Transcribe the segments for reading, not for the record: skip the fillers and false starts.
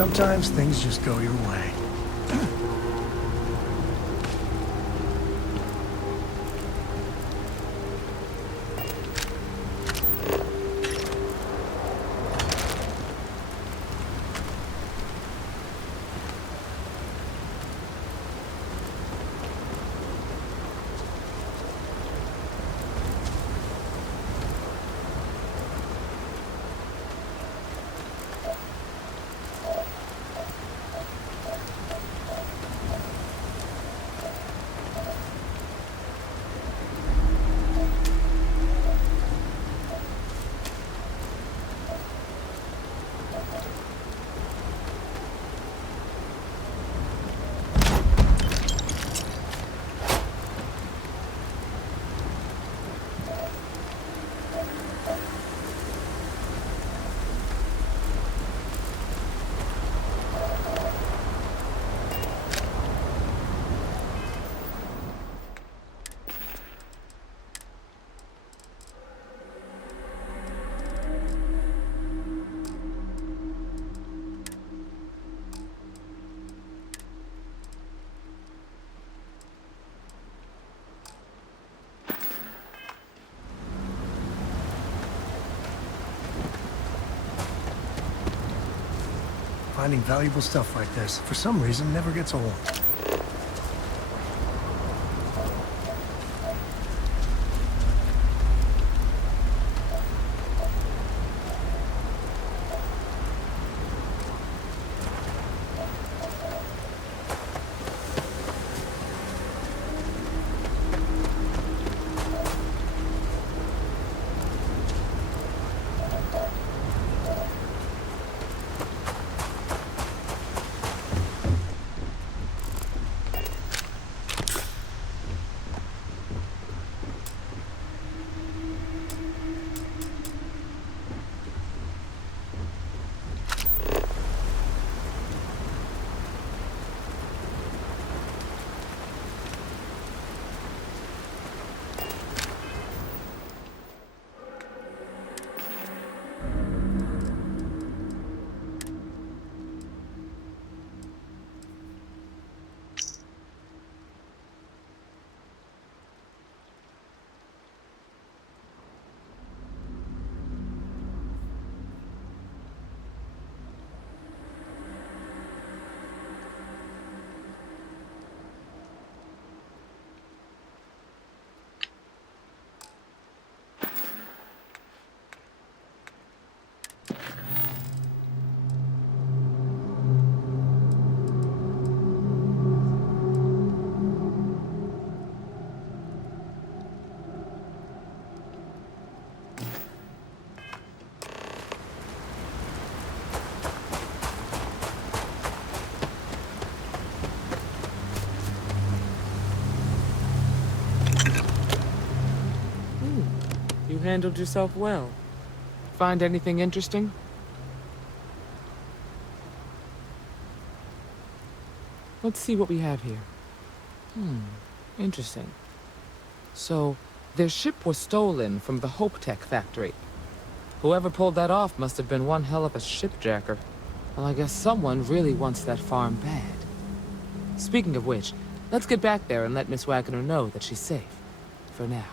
Sometimes things just go your way. Finding valuable stuff like this, for some reason, never gets old. You handled yourself well. Find anything interesting? Let's see what we have here. Interesting. So, their ship was stolen from the Hope Tech factory. Whoever pulled that off must have been one hell of a shipjacker. Well, I guess someone really wants that farm bad. Speaking of which, let's get back there and let Miss Wagner know that she's safe. For now.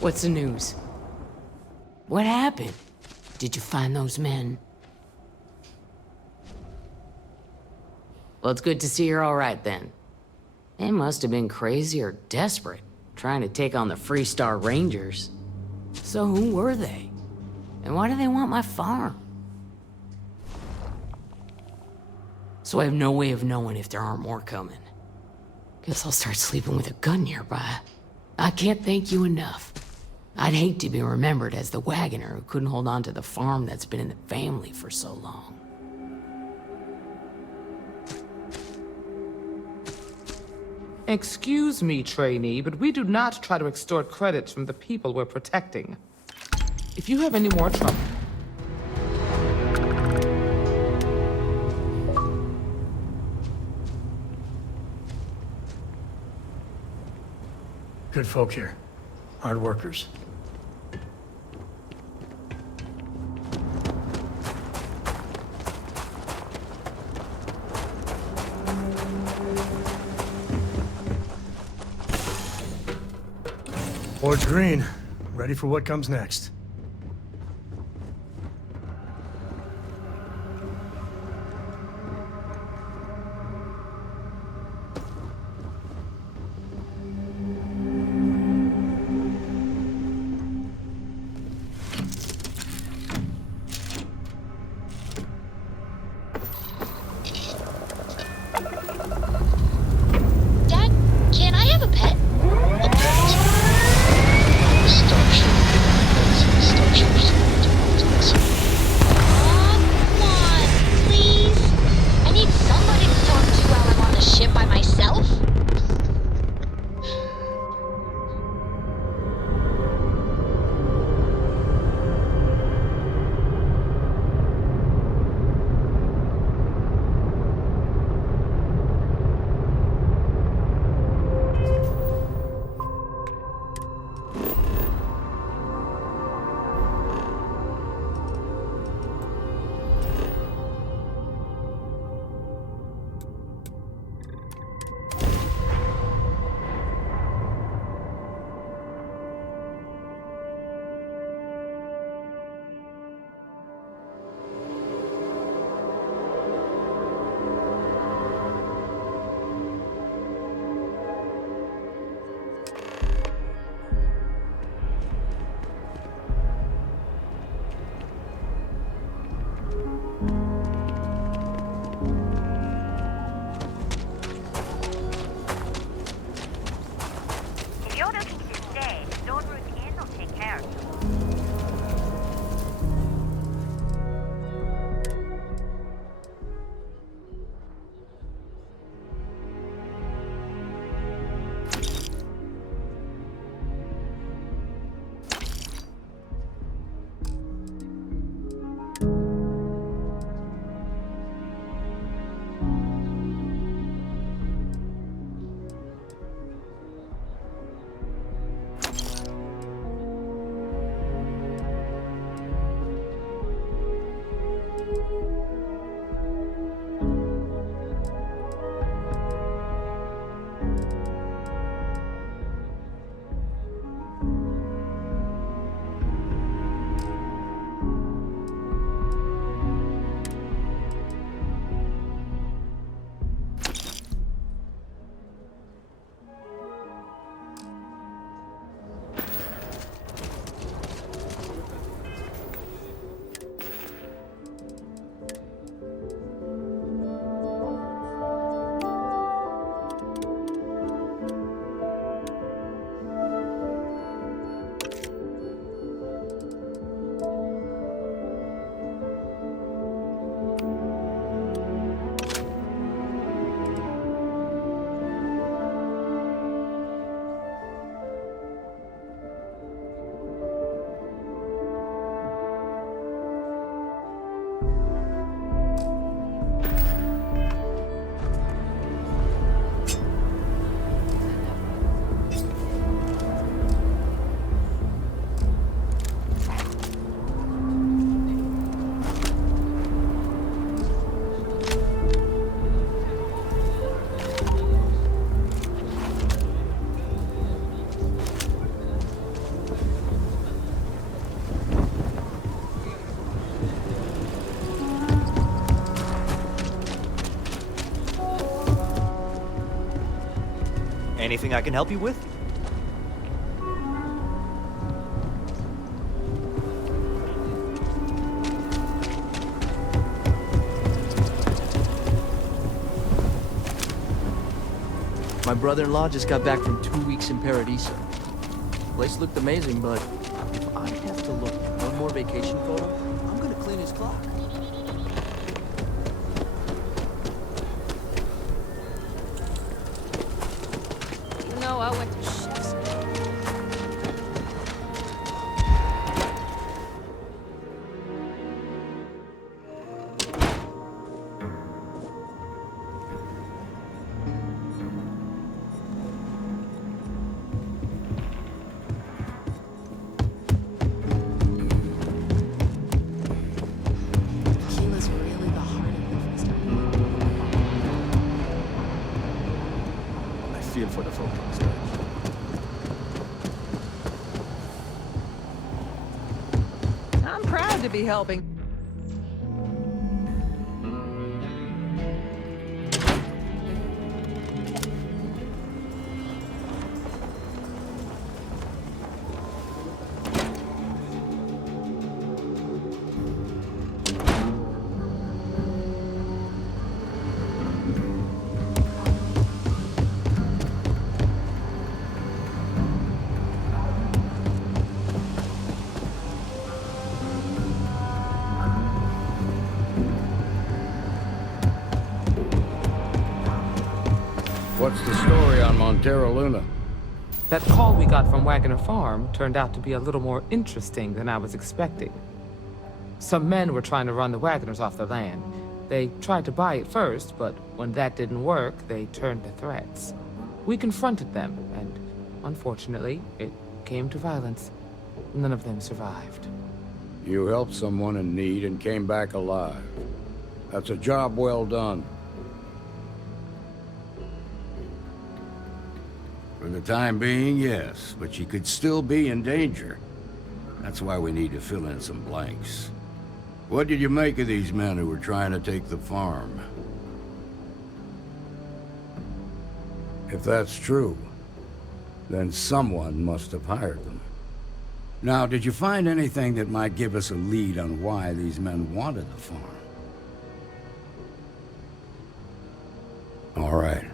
What's the news? What happened? Did you find those men? Well, it's good to see you're all right then. They must have been crazy or desperate, trying to take on the Freestar Rangers. So who were they? And why do they want my farm? so I have no way of knowing if there aren't more coming. Guess I'll start sleeping with a gun nearby. I can't thank you enough. I'd hate to be remembered as the wagoner who couldn't hold on to the farm that's been in the family for so long. Excuse me, trainee, but we do not try to extort credits from the people we're protecting. If you have any more trouble... Good folk here. Hard workers. Board's green. Ready for what comes next. Dad, can I have a pet? A pet? Starship. Starships. Aw, come on, please. I need somebody to talk to while I'm on the ship by myself. If you're looking to stay, the stone route in will take care of you. Anything I can help you with? My brother-in-law just got back from 2 weeks in Paradiso. Place looked amazing, but if I have to look at one more vacation photo, I'm gonna clean his clock. No, I went to chef's school. Tequila's really the heart of the festival. I feel for the folk. I'm proud to be helping. What's the story on Montero Luna? That call we got from Wagner Farm turned out to be a little more interesting than I was expecting. Some men were trying to run the Wagners off the land. They tried to buy it first, but when that didn't work, they turned to threats. We confronted them, and unfortunately, it came to violence. None of them survived. You helped someone in need and came back alive. That's a job well done. For the time being, yes, but you could still be in danger. That's why we need to fill in some blanks. What did you make of these men who were trying to take the farm? If that's true, then someone must have hired them. Now, did you find anything that might give us a lead on why these men wanted the farm? All right.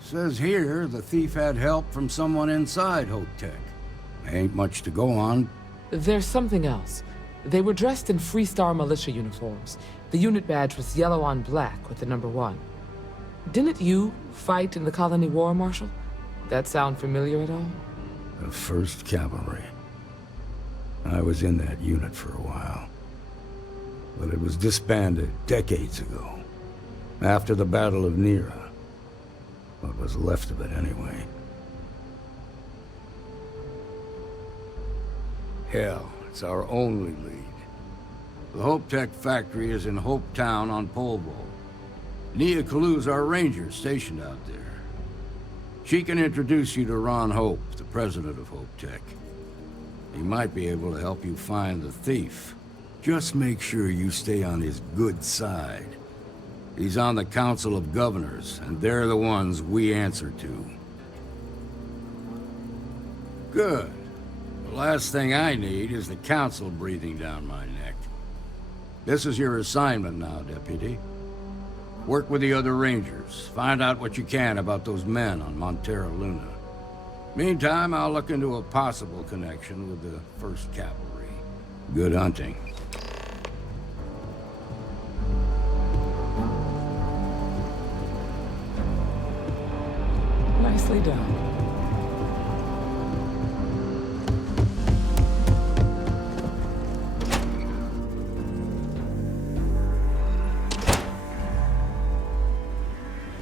Says here the thief had help from someone inside Hotech. Ain't much to go on. There's something else. They were dressed in Freestar militia uniforms. The unit badge was yellow on black with the number 1. Didn't you fight in the Colony War, Marshal? That sound familiar at all? The 1st Cavalry. I was in that unit for a while. But it was disbanded decades ago. After the Battle of Nera. What was left of it, anyway. Hell, it's our only lead. The Hope Tech factory is in Hope Town on Polvo. Nia Kalu's our ranger stationed out there. She can introduce you to Ron Hope, the president of Hope Tech. He might be able to help you find the thief. Just make sure you stay on his good side. He's on the Council of Governors, and they're the ones we answer to. Good. The last thing I need is the Council breathing down my neck. This is your assignment now, Deputy. Work with the other Rangers. Find out what you can about those men on Montero Luna. Meantime, I'll look into a possible connection with the 1st Cavalry. Good hunting. Nicely done.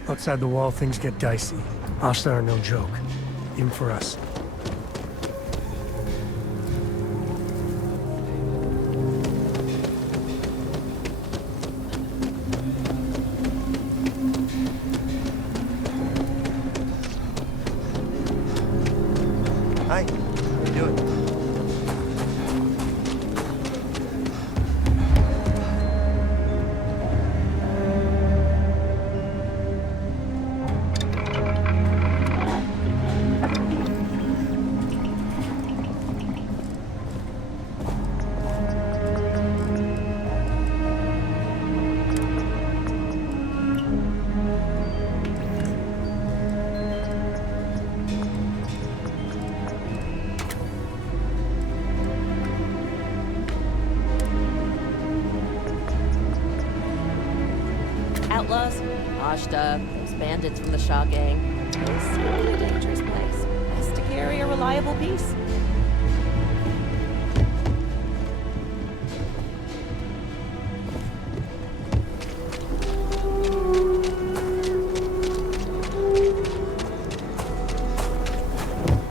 Outside the wall, things get dicey. Hostile are no joke, even for us. Hi, how you doing? outlaws, washed up, those bandits from the Shaw gang. It's really a dangerous place. Best to carry a reliable piece.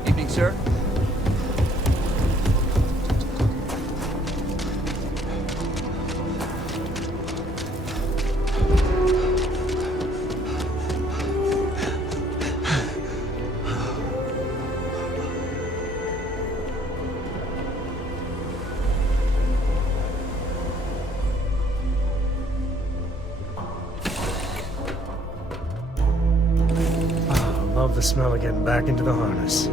Evening, sir. Love the smell of getting back into the harness.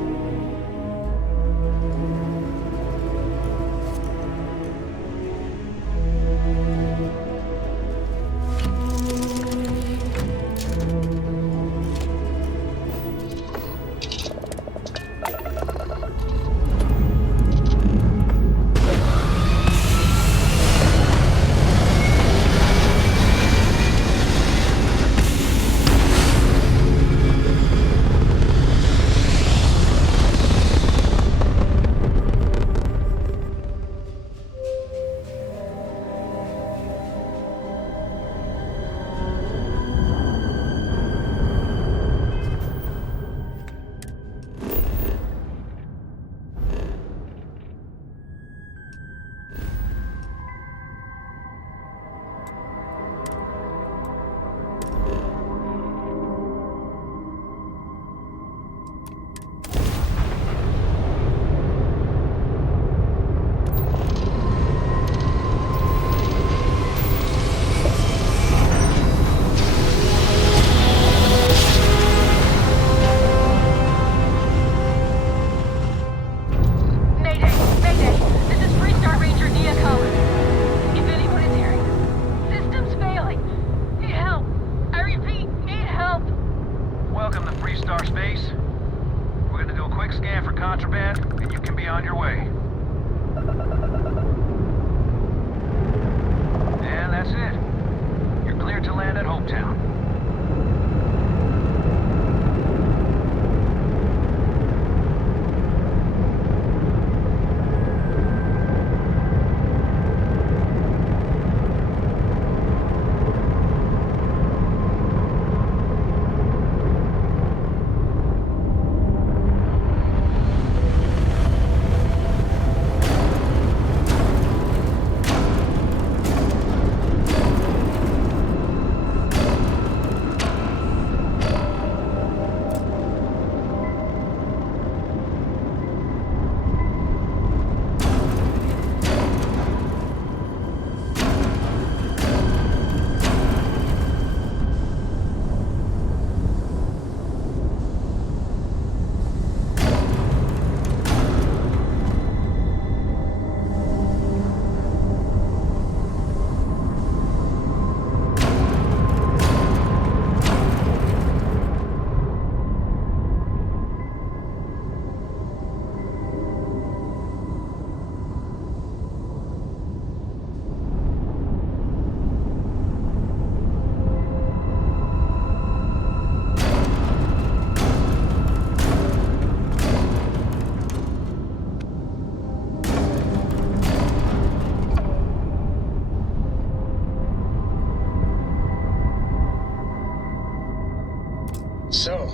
So,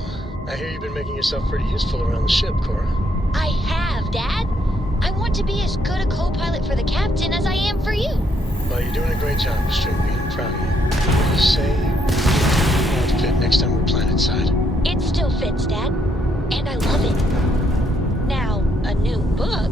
I hear you've been making yourself pretty useful around the ship, Cora. I have, Dad. I want to be as good a co-pilot for the captain as I am for you. Well, you're doing a great job, Straight-B. I'm proud of you. What do you say outfit next time we're planetside? It still fits, Dad. And I love it. Now, a new book.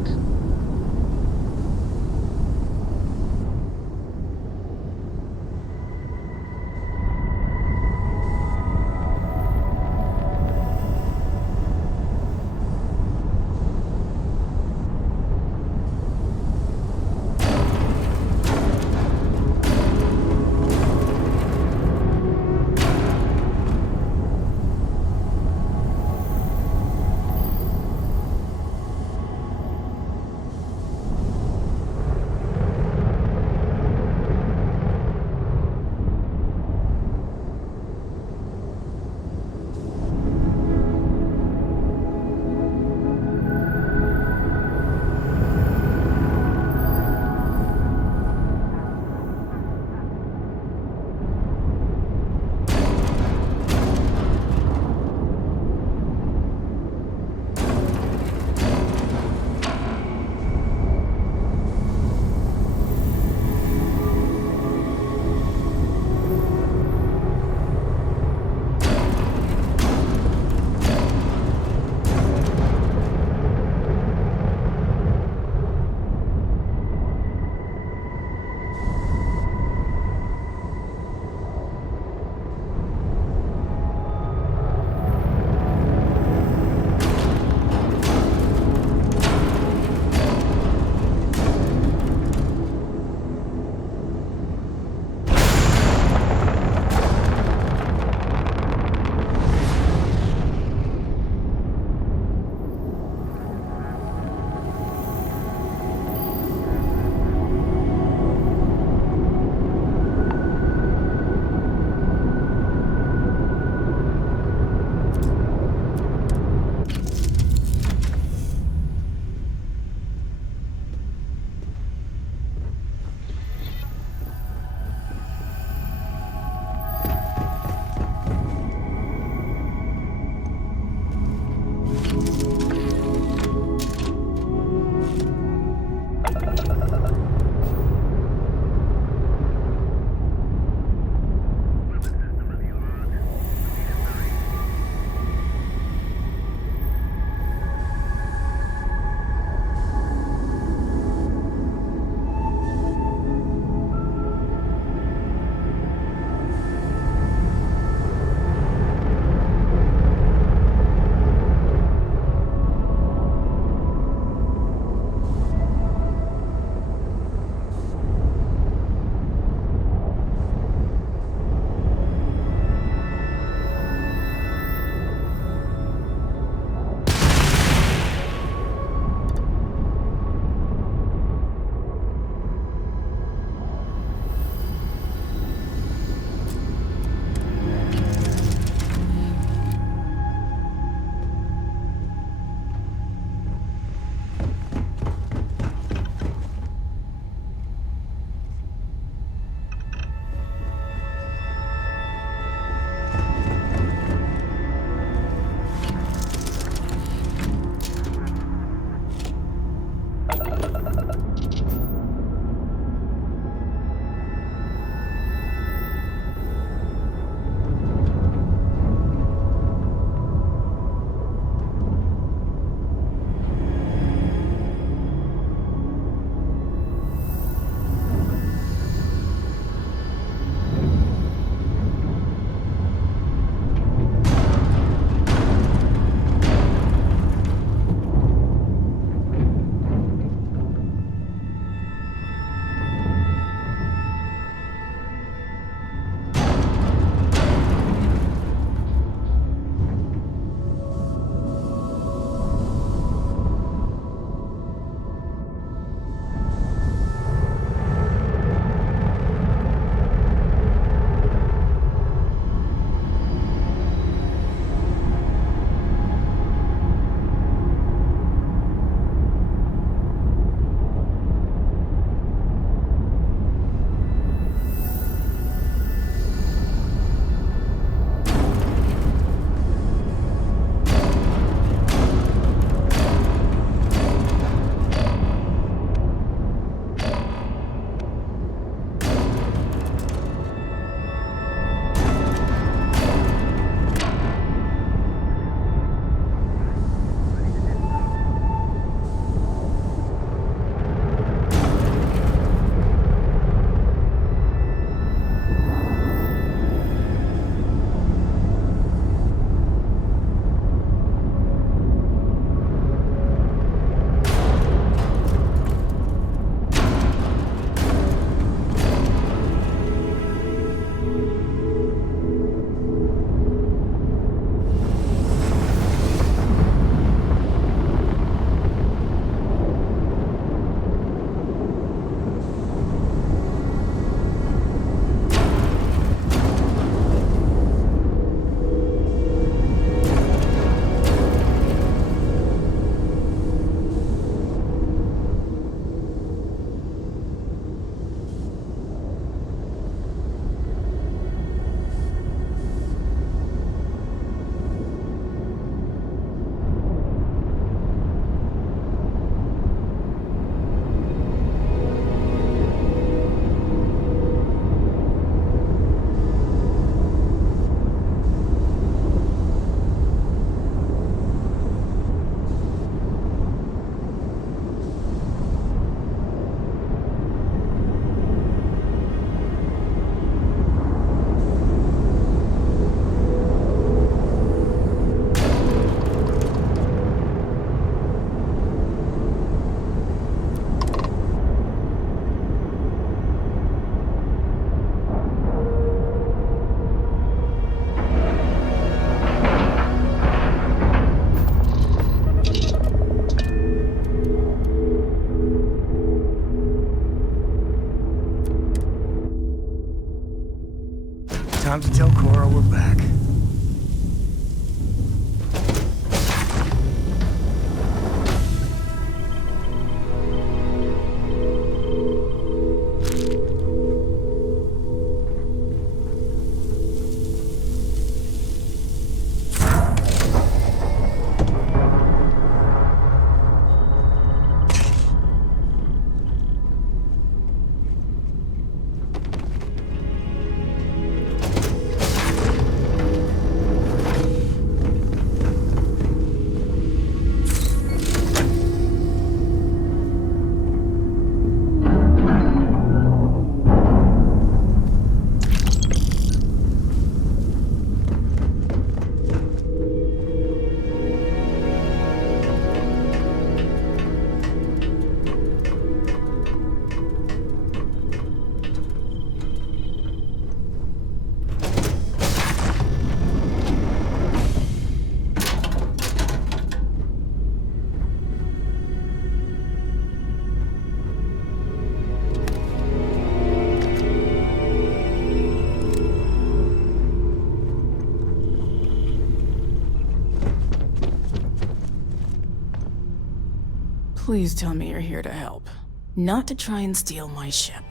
Please tell me you're here to help, not to try and steal my ship.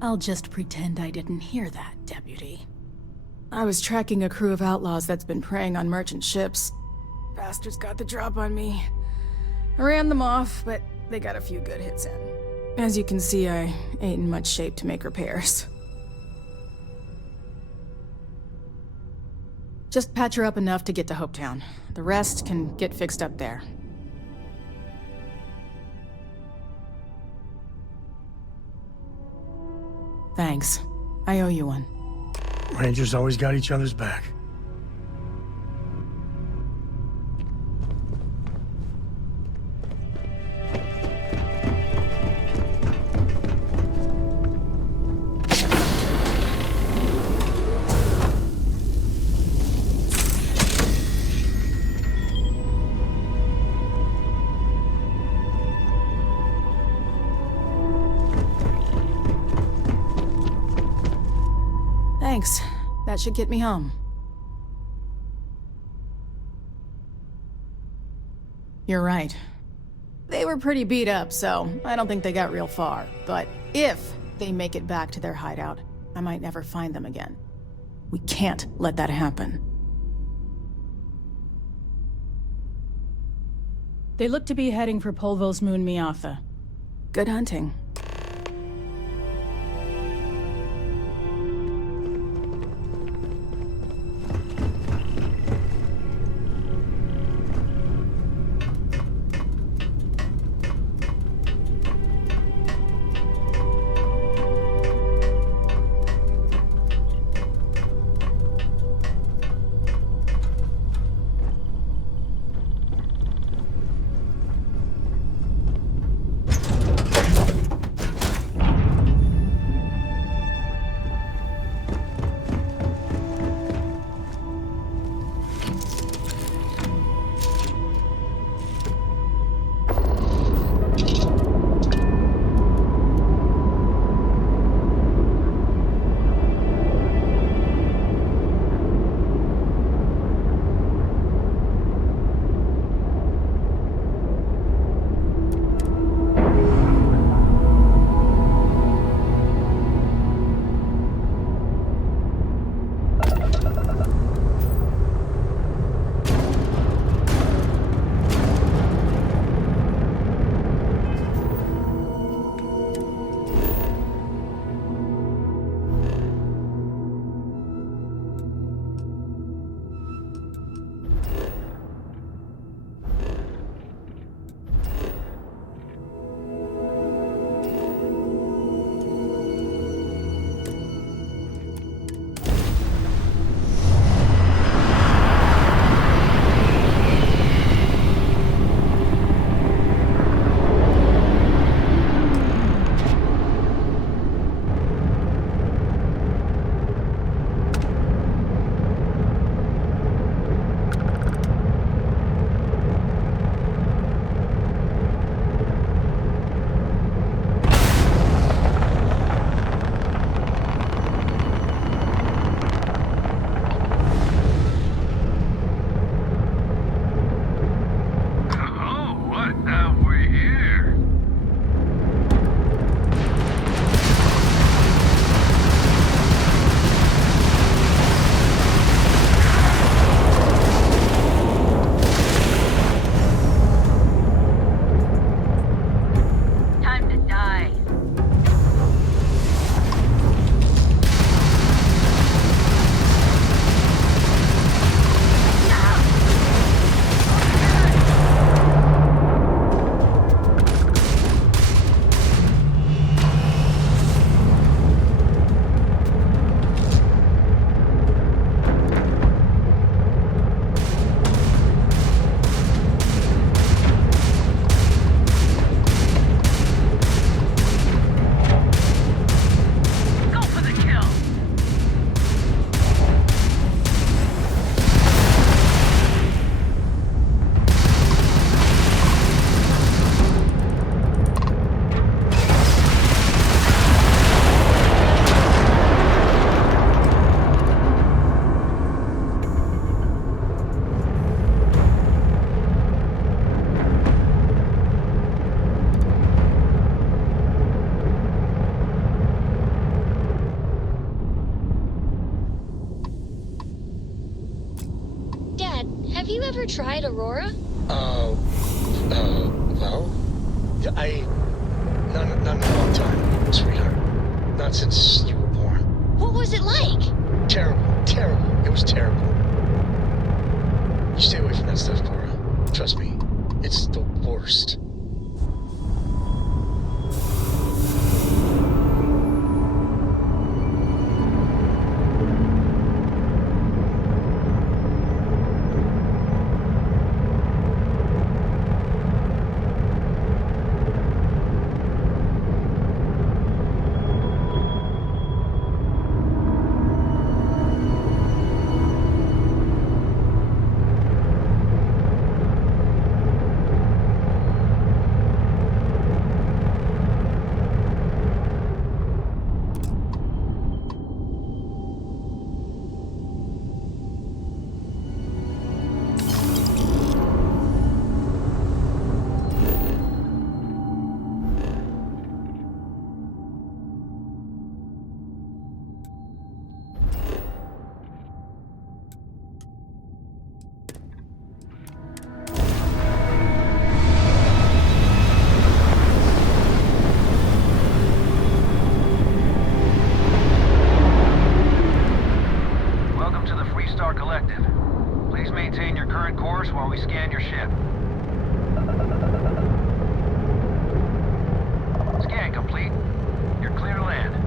I'll just pretend I didn't hear that, Deputy. I was tracking a crew of outlaws that's been preying on merchant ships. Bastards got the drop on me. I ran them off, but they got a few good hits in. As you can see, I ain't in much shape to make repairs. Just patch her up enough to get to Hopetown. The rest can get fixed up there. Thanks. I owe you one. Rangers always got each other's back. Thanks. That should get me home. You're right. They were pretty beat up, so I don't think they got real far. But if they make it back to their hideout, I might never find them again. We can't let that happen. They look to be heading for Polvo's moon Miatha. Good hunting. you ever tried Aurora? Well, not in a long time, sweetheart. Not since you were born. What was it like? Terrible. It was terrible. You stay away from that stuff, Cora. Trust me, it's the worst. while we scan your ship. Scan complete. You're clear to land.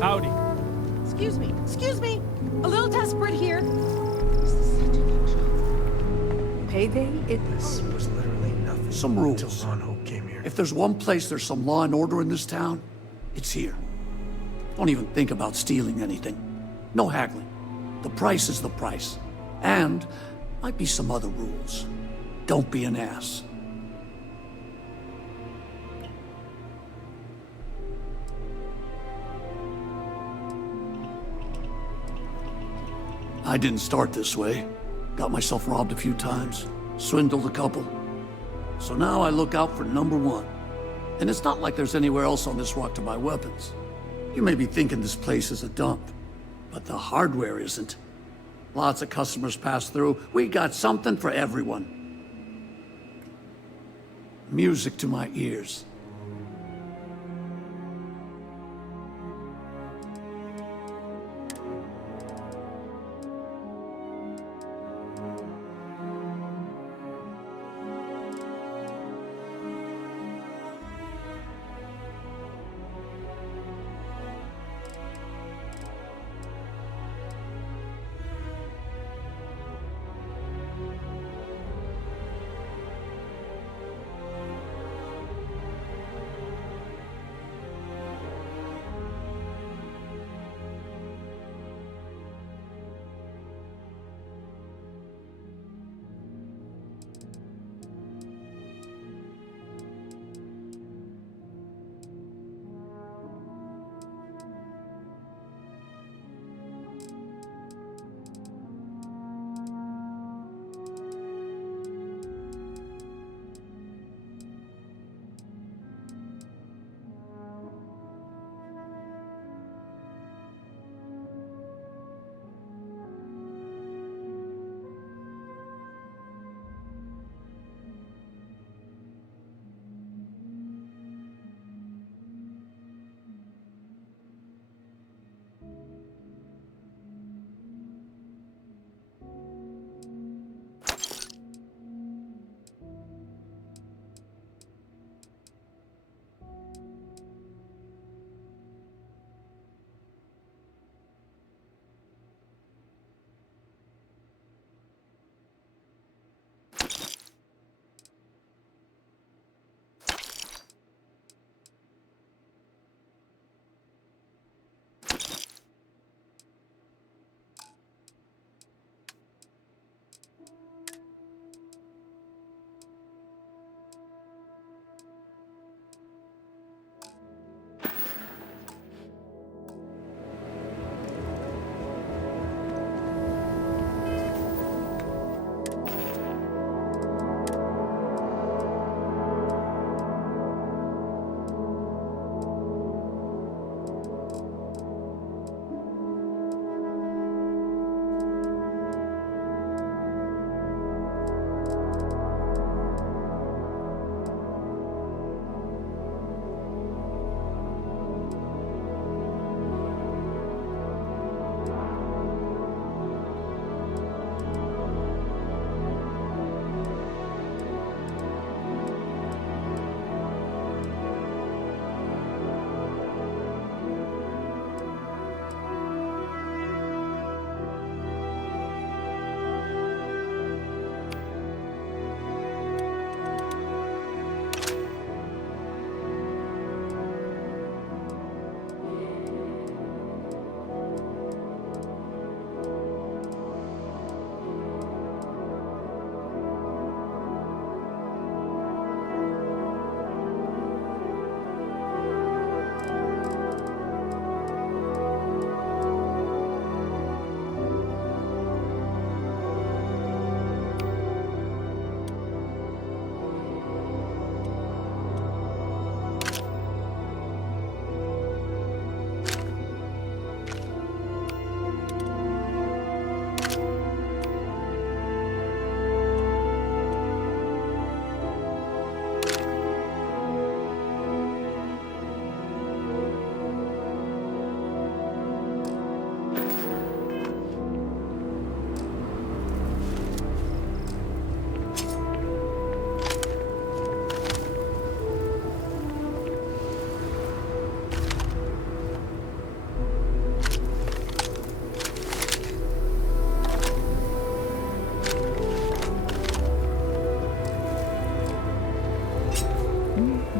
Howdy. Excuse me. A little desperate here. Payday? This was literally nothing. Some rules. Until Ron Hope came here. If there's one place there's some law and order in this town, it's here. Don't even think about stealing anything. No haggling. The price is the price. And might be some other rules. Don't be an ass. I didn't start this way. Got myself robbed a few times, swindled a couple. So now I look out for number one. And it's not like there's anywhere else on this rock to buy weapons. You may be thinking this place is a dump, but the hardware isn't. Lots of customers pass through. We got something for everyone. Music to my ears. I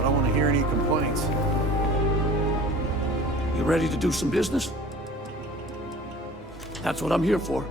don't want to hear any complaints. You ready to do some business? That's what I'm here for.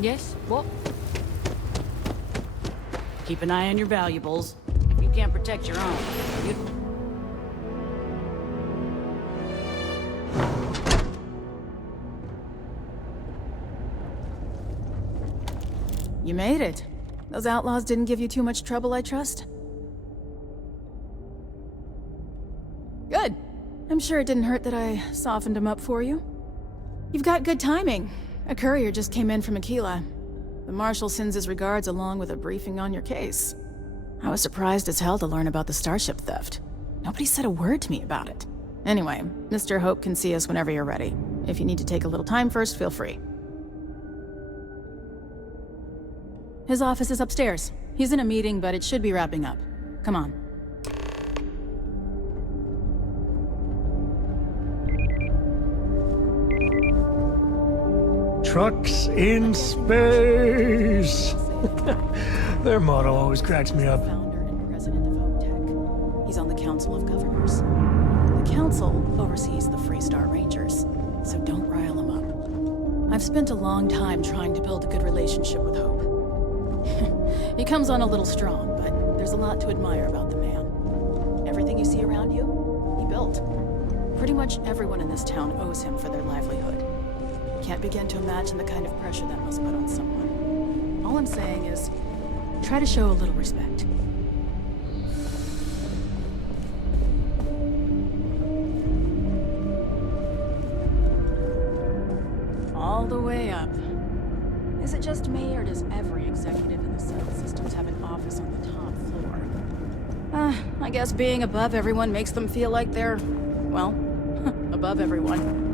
Yes? What? Keep an eye on your valuables. If you can't protect your own, you... You made it. Those outlaws didn't give you too much trouble, I trust? Good. I'm sure it didn't hurt that I softened him up for you. You've got good timing. A courier just came in from Aquila. The Marshal sends his regards along with a briefing on your case. I was surprised as hell to learn about the starship theft. Nobody said a word to me about it. Anyway, Mr. Hope can see us whenever you're ready. If you need to take a little time first, feel free. His office is upstairs. He's in a meeting, but it should be wrapping up. Come on. Trucks in space. Their motto always cracks me up. Founder and president of Hope Tech. He's on the Council of Governors. The Council oversees the Freestar Rangers, so don't rile him up. I've spent a long time trying to build a good relationship with Hope. He comes on a little strong, but there's a lot to admire about the man. Everything you see around you, he built. Pretty much everyone in this town owes him for their livelihood. Can't begin to imagine the kind of pressure that must put on someone. All I'm saying is, try to show a little respect. the way up. Is it just me, or does every executive in the Settled Systems have an office on the top floor? I guess being above everyone makes them feel like they're, well, above everyone.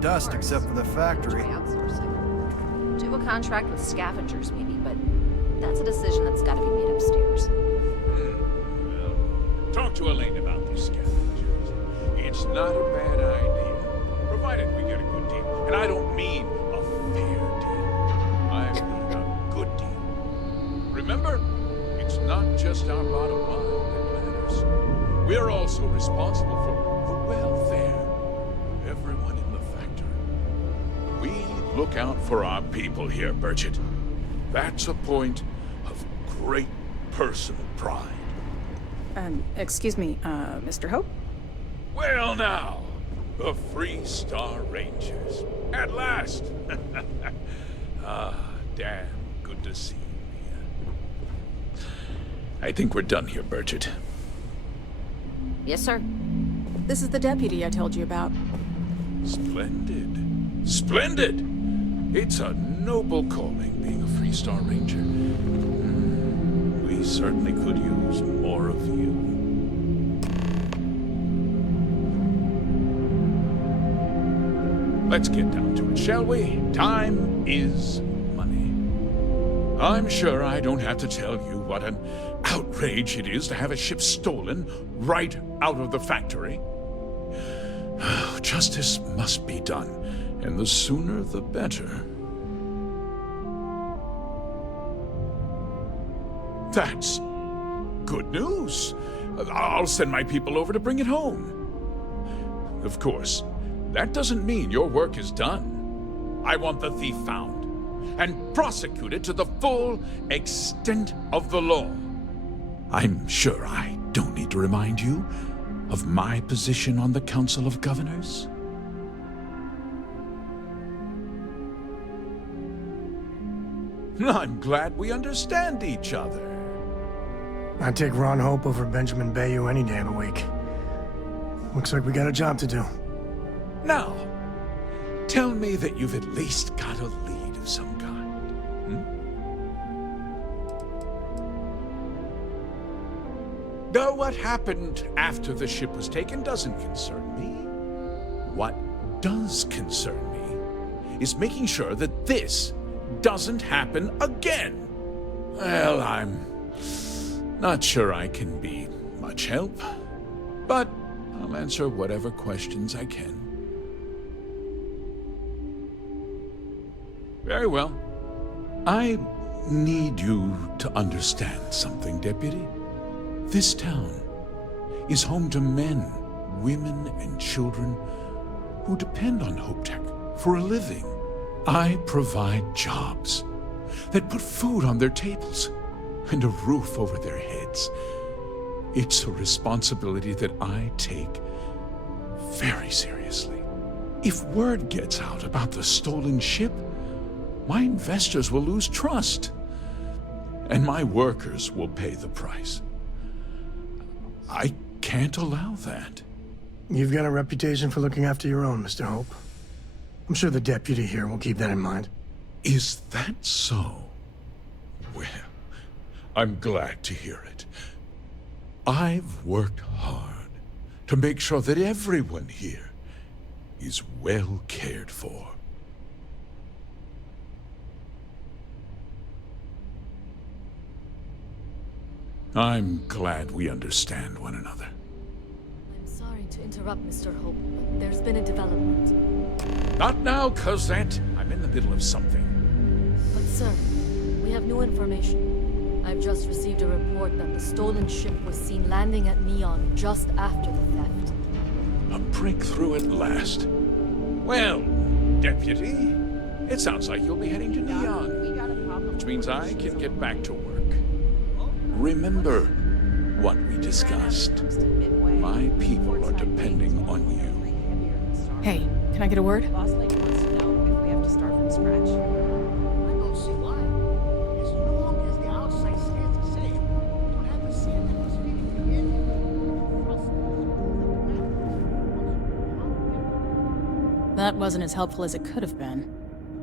Dust except for the factory. Do a contract with scavengers, maybe, but that's a decision that's got to be made upstairs. Well, talk to Elaine about these scavengers. It's not a bad idea, provided we get a good deal. And I don't mean a fair deal. I mean a good deal. Remember, it's not just our bottom line that matters. We're also responsible for the welfare of everyone in the factory. We look out for our people here, Burchett. That's a point of great personal pride. Excuse me, Mr. Hope? Well now, the Free Star Rangers. At last! Damn good to see you here. I think we're done here, Burchett. Yes, sir. This is the deputy I told you about. Splendid. Splendid! It's a noble calling, being a Free Star Ranger. We certainly could use more of you. Let's get down to it, shall we? Time is money. I'm sure I don't have to tell you what an outrage it is to have a ship stolen right out of the factory. Justice must be done, and the sooner the better. That's good news. I'll send my people over to bring it home. Of course, that doesn't mean your work is done. I want the thief found and prosecuted to the full extent of the law. I'm sure I don't need to remind you of my position on the Council of Governors. I'm glad we understand each other. I'd take Ron Hope over Benjamin Bayou any day of the week. Looks like we got a job to do. Now, tell me that you've at least got a lead of some kind. Though what happened after the ship was taken doesn't concern me. What does concern me is making sure that this doesn't happen again. Well, I'm not sure I can be much help, but I'll answer whatever questions I can. Very well. I need you to understand something, Deputy. This town is home to men, women, and children who depend on HopeTech for a living. I provide jobs that put food on their tables and a roof over their heads. It's a responsibility that I take very seriously. If word gets out about the stolen ship, my investors will lose trust, and my workers will pay the price. I can't allow that. You've got a reputation for looking after your own, Mr. Hope. I'm sure the deputy here will keep that in mind. Is that so? Well, I'm glad to hear it. I've worked hard to make sure that everyone here is well cared for. I'm glad we understand one another. I'm sorry to interrupt, Mr. Hope, but there's been a development. Not now, Cosette. I'm in the middle of something. But sir, we have new information. I've just received a report that the stolen ship was seen landing at Neon just after the theft. A breakthrough at last. Well, Deputy, it sounds like you'll be heading to Neon, which means I can get back to work. Remember, what we discussed. My people are depending on you. Hey, can I get a word? Boss lady wants to know if we have to start from scratch. I don't see why. As long as the outside stays the same, don't have the sand that was feeding the engine. That wasn't as helpful as it could have been.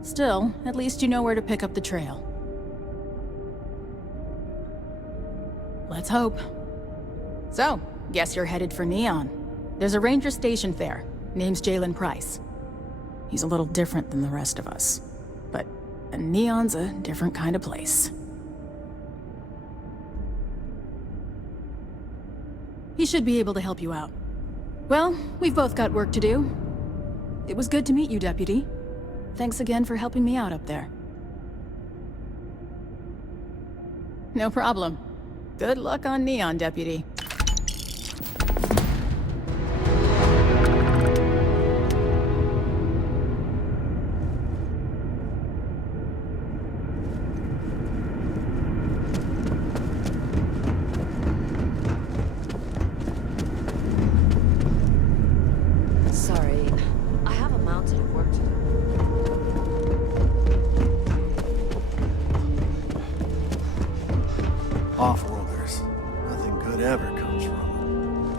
Still, at least you know where to pick up the trail. Let's hope. So, guess you're headed for Neon. There's a ranger stationed there. Name's Jalen Price. He's a little different than the rest of us. But Neon's a different kind of place. He should be able to help you out. Well, we've both got work to do. It was good to meet you, Deputy. Thanks again for helping me out up there. No problem. Good luck on Neon, Deputy. Sorry, I have a mountain of work to do. Off-worlders. Nothing good ever comes from them.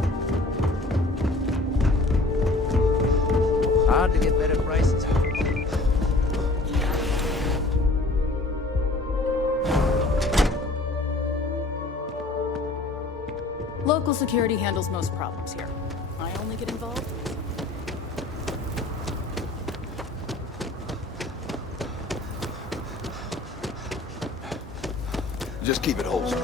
Hard to get better prices. Local security handles most problems here. I only get involved. Just keep it holstered.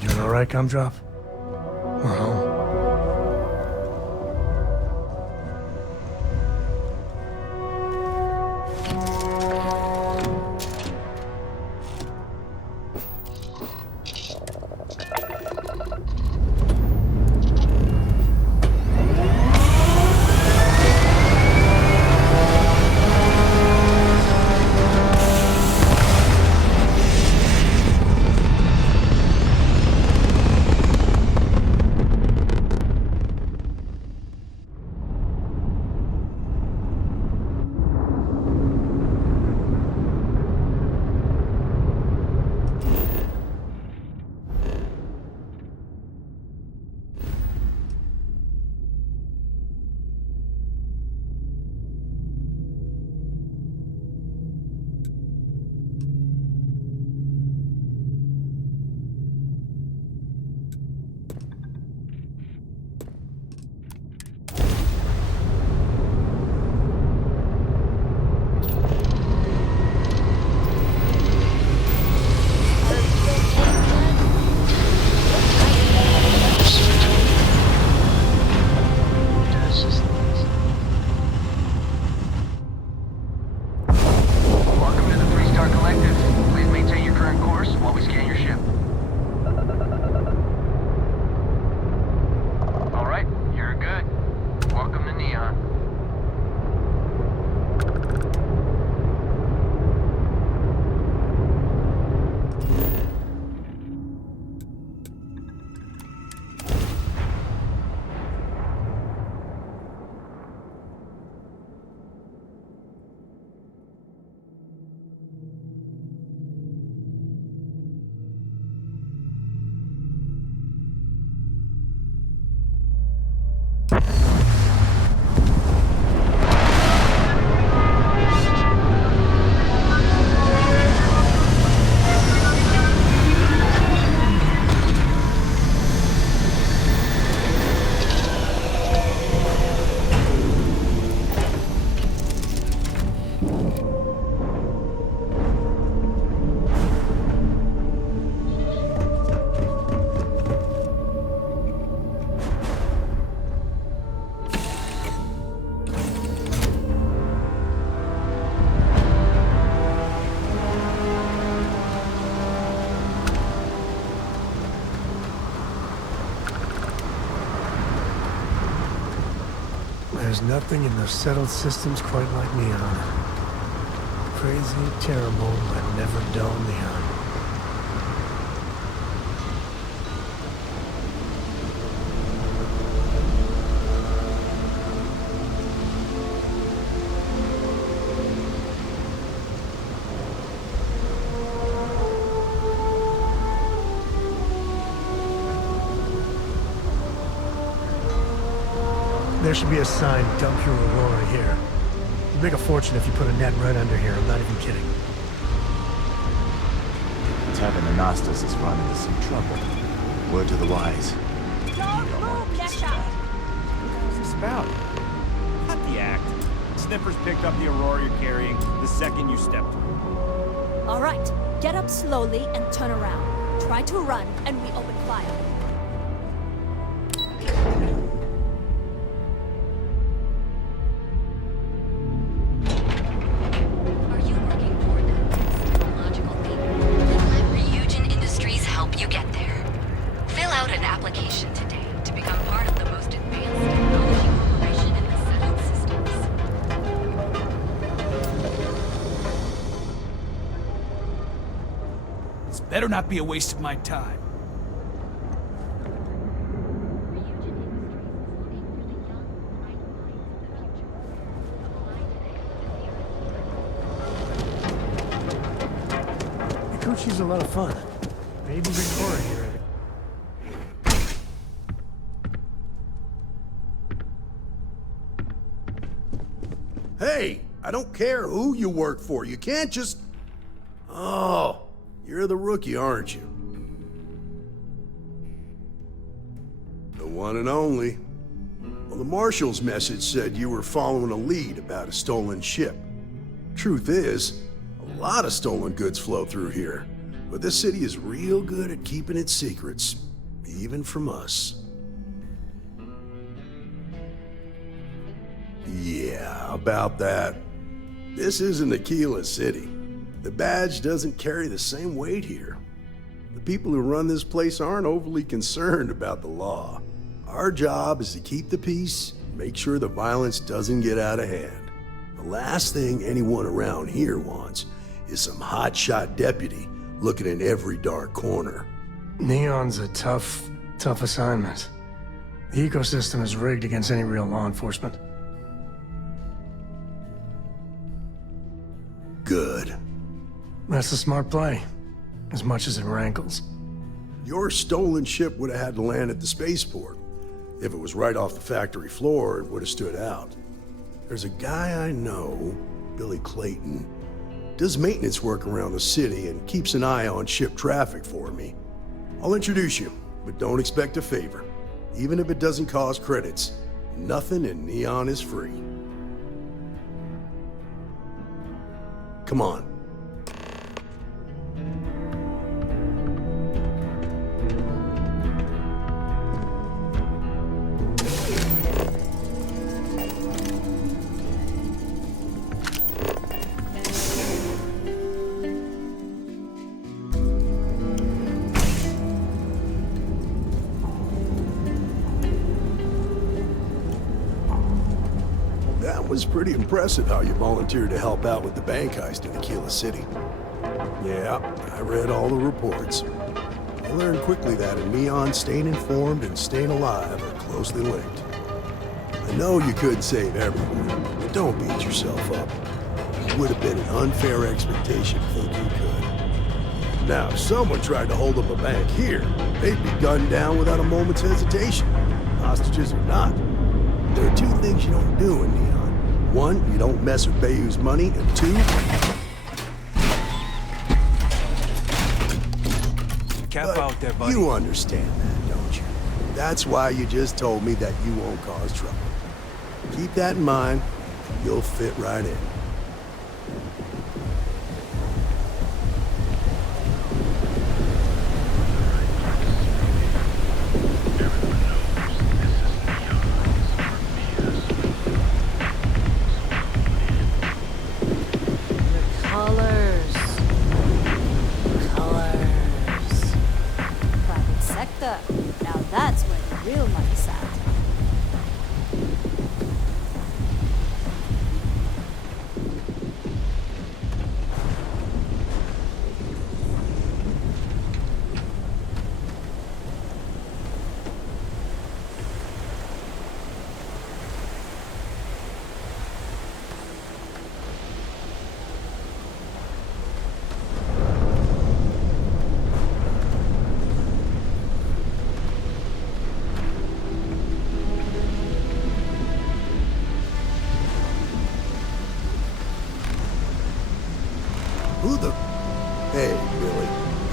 Doing all right, Gumdrop? We're home. There's nothing in those settled systems quite like Neon. Crazy, terrible, but never dull Neon. There should be a sign, dump your Aurora here. You'd make a fortune if you put a net right under here, I'm not even kidding. Tavern Anastas has run into some trouble. Word to the wise. Don't move, Nesha! What's this about? Cut the act. Sniffers picked up the Aurora you're carrying the second you stepped through. All right, get up slowly and turn around. Try to run, and we open fire. Better not be a waste of my time. Ikuchi's a lot of fun. Maybe bring Cora here. Hey, I don't care who you work for. You can't just... Oh, you're the rookie, aren't you? The one and only. Well, the Marshal's message said you were following a lead about a stolen ship. Truth is, a lot of stolen goods flow through here, but this city is real good at keeping its secrets, even from us. Yeah, about that. This isn't Aquila City. The badge doesn't carry the same weight here. The people who run this place aren't overly concerned about the law. Our job is to keep the peace, make sure the violence doesn't get out of hand. The last thing anyone around here wants is some hotshot deputy looking in every dark corner. Neon's a tough assignment. The ecosystem is rigged against any real law enforcement. Good. That's a smart play, as much as it rankles. Your stolen ship would have had to land at the spaceport. If it was right off the factory floor, it would have stood out. There's a guy I know, Billy Clayton, does maintenance work around the city and keeps an eye on ship traffic for me. I'll introduce you, but don't expect a favor. Even if it doesn't cause credits, nothing in Neon is free. Come on. That was pretty impressive how you volunteered to help out with the bank heist in Aquila City. Yeah, I read all the reports. I learned quickly that in Neon, staying informed and staying alive are closely linked. I know you could save everyone, but don't beat yourself up. It would have been an unfair expectation to think you could. Now, if someone tried to hold up a bank here, they'd be gunned down without a moment's hesitation. Hostages or not. There are two things you don't do in Neon. One, you don't mess with Bayou's money, and two... Cap out there, buddy. You understand that, don't you? That's why you just told me that you won't cause trouble. Keep that in mind, and you'll fit right in.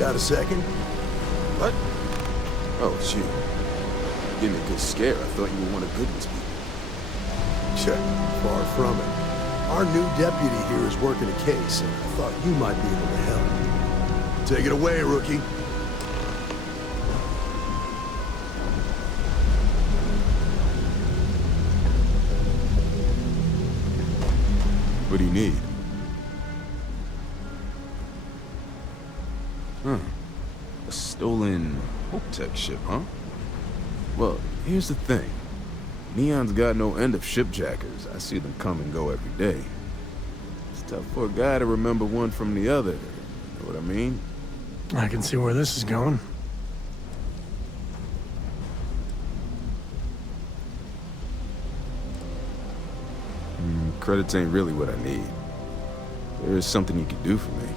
Got a second? What? Oh, it's you. Give me a good scare. I thought you were one of Goodman's people. Far from it. Our new deputy here is working a case, and I thought you might be able to help. Take it away, rookie. What do you need? A stolen Hope-Tech ship, huh? Well, here's the thing. Neon's got no end of shipjackers. I see them come and go every day. It's tough for a guy to remember one from the other. You know what I mean? I can see where this is going. Credits ain't really what I need. There's something you can do for me.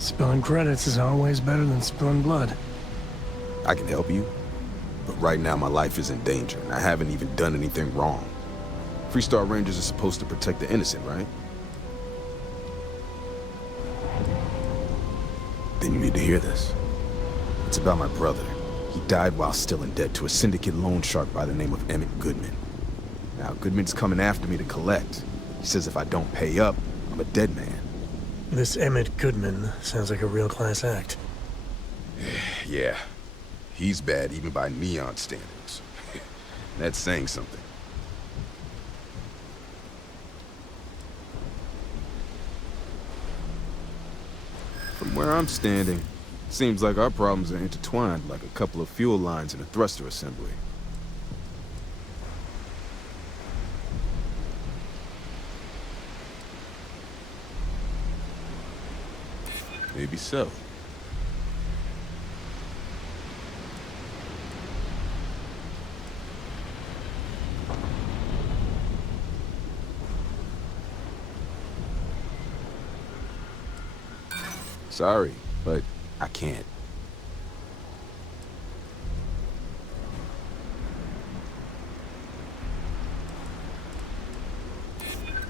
Spilling credits is always better than spilling blood. I can help you, but right now my life is in danger, and I haven't even done anything wrong. Freestar Rangers are supposed to protect the innocent, right? Then you need to hear this. It's about my brother. He died while still in debt to a syndicate loan shark by the name of Emmett Goodman. Now, Goodman's coming after me to collect. He says if I don't pay up, I'm a dead man. This Emmett Goodman sounds like a real class act. Yeah. He's bad even by Neon standards. That's saying something. From where I'm standing, seems like our problems are intertwined like a couple of fuel lines in a thruster assembly. Maybe so. Sorry, but I can't.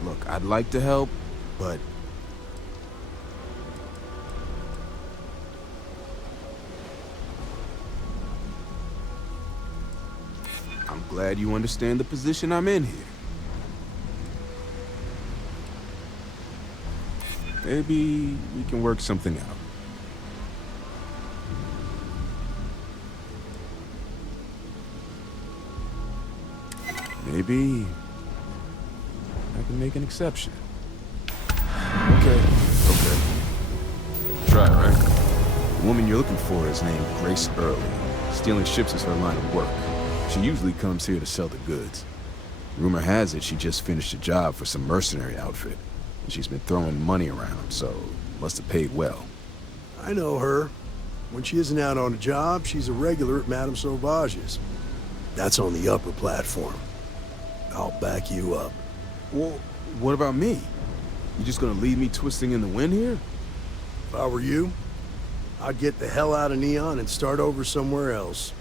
Look, I'd like to help, but I'm glad you understand the position I'm in here. Maybe we can work something out. Maybe I can make an exception. Okay. Try, right? The woman you're looking for is named Grace Early. Stealing ships is her line of work. She usually comes here to sell the goods. Rumor has it she just finished a job for some mercenary outfit, and she's been throwing money around, so must have paid well. I know her. When she isn't out on a job, she's a regular at Madame Sauvage's. That's on the upper platform. I'll back you up. Well, what about me? You just gonna leave me twisting in the wind here? If I were you, I'd get the hell out of Neon and start over somewhere else.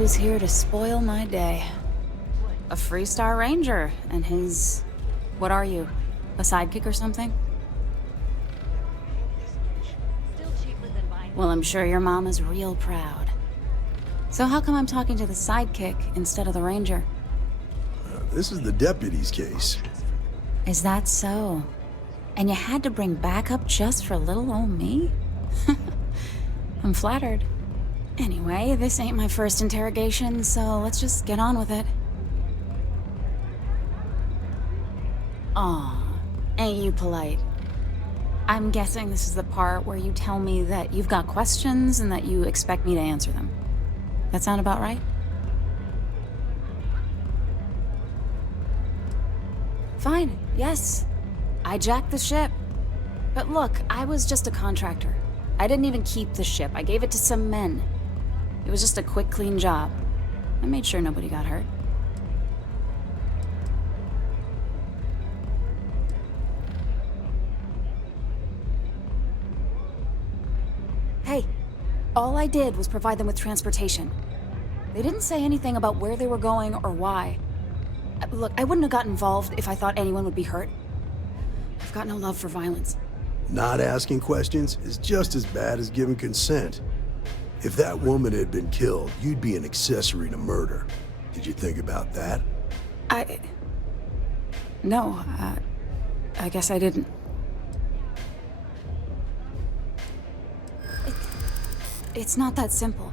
who's here to spoil my day. A Freestar Ranger and his... What are you? A sidekick or something? Well, I'm sure your mom is real proud. So how come I'm talking to the sidekick instead of the ranger? This is the deputy's case. Is that so? And you had to bring backup just for little old me? I'm flattered. Anyway, this ain't my first interrogation, so let's just get on with it. Aw, ain't you polite? I'm guessing this is the part where you tell me that you've got questions and that you expect me to answer them. That sound about right? Fine, yes. I jacked the ship. But look, I was just a contractor. I didn't even keep the ship. I gave it to some men. It was just a quick, clean job. I made sure nobody got hurt. Hey, all I did was provide them with transportation. They didn't say anything about where they were going or why. Look, I wouldn't have got involved if I thought anyone would be hurt. I've got no love for violence. Not asking questions is just as bad as giving consent. If that woman had been killed, you'd be an accessory to murder. Did you think about that? No, I guess I didn't. It's not that simple.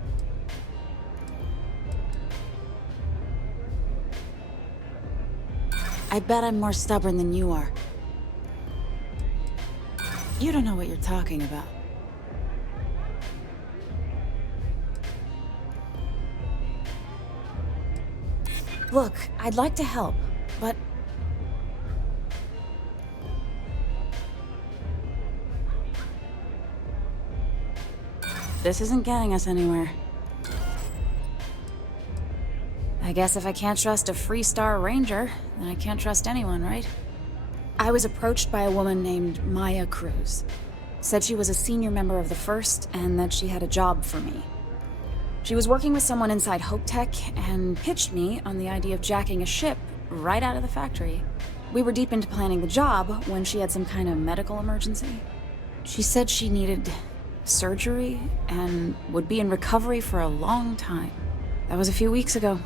I bet I'm more stubborn than you are. You don't know what you're talking about. Look, I'd like to help, but... this isn't getting us anywhere. I guess if I can't trust a Freestar Ranger, then I can't trust anyone, right? I was approached by a woman named Maya Cruz. Said she was a senior member of the First and that she had a job for me. She was working with someone inside Hope Tech and pitched me on the idea of jacking a ship right out of the factory. We were deep into planning the job when she had some kind of medical emergency. She said she needed surgery and would be in recovery for a long time. That was a few weeks ago.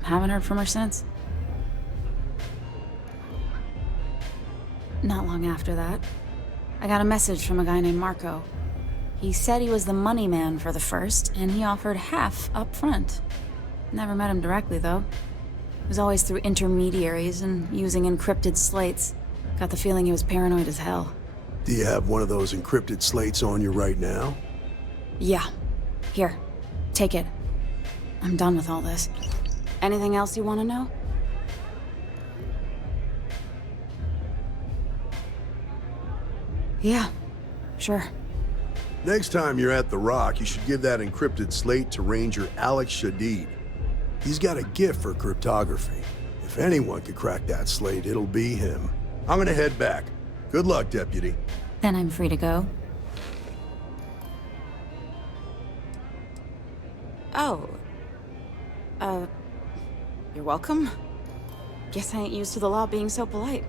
Haven't heard from her since. Not long after that, I got a message from a guy named Marco. He said he was the money man for the First, and he offered half up front. Never met him directly, though. It was always through intermediaries and using encrypted slates. Got the feeling he was paranoid as hell. Do you have one of those encrypted slates on you right now? Yeah. Here. Take it. I'm done with all this. Anything else you want to know? Yeah. Sure. Next time you're at the Rock, you should give that encrypted slate to Ranger Alex Shadid. He's got a gift for cryptography. If anyone could crack that slate, it'll be him. I'm gonna head back. Good luck, Deputy. Then I'm free to go. Oh. You're welcome. Guess I ain't used to the law being so polite.